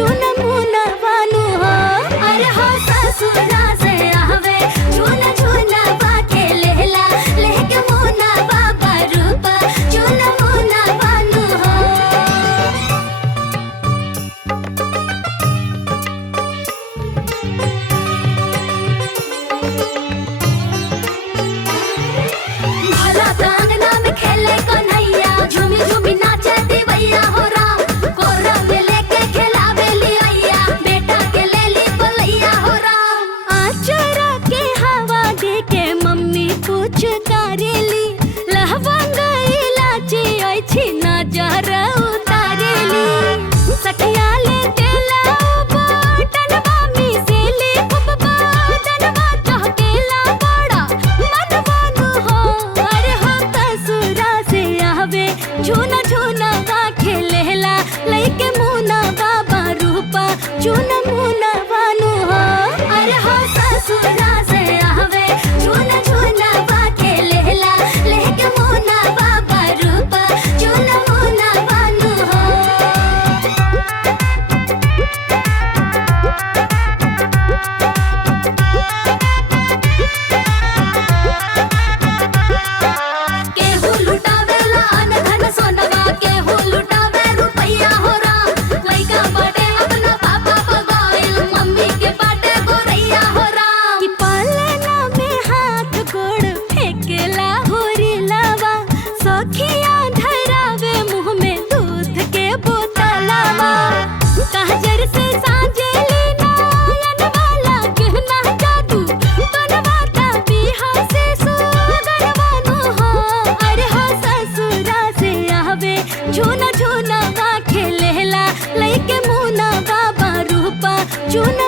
चुन मुना बानु हो। अरे हो ससुरा से आवे चुन चुन बाके लेला लेके मुना बाबा रूपा चुन मुना बानु हो। भला प्रांगना में खेले कन्हैया झूमी झूमी नाचे दिवैया हो राम। कोरा में लेके खिलावे लिया बेटा के ले ली बलैया हो राम। आचरा के हवा दे के मम्मी कुछ करेली लहंग इलाची अछि नजर उतारेली। सखिया ले देला बटनवा मिसेली खूब बदनवा चहकेला बड़ा मनवानु हो। अरे हो ससुरा से आवे झूना झूना बा खेलेला लइके मुना बाबा रूपा चुन मुना बानु हो। अरे हो ससुरा से आवे झूना झूना बा खेलेला लेके मुना बाबा रूपा चुन मुना बानु हो। केहू लुटावेला अन धन सोनवा केहू लुटावे रुपैया हो राम। लइका बाटे अपना पापा पगाइल मम्मी के बाटे गोरैया हो राम। कि पालना में हाथ गोड़ फेंकेला होरी लावा सखिया धरावे मुंह में दूध के बोतलावा। काजर से साजेली नयन वाला गहना जादू तनवाता बिहा से सुगरवानु हो। अरे हो ससुरा से आवे झूना झूना बा खेलेला लइके मुना बाबा रूपा चुन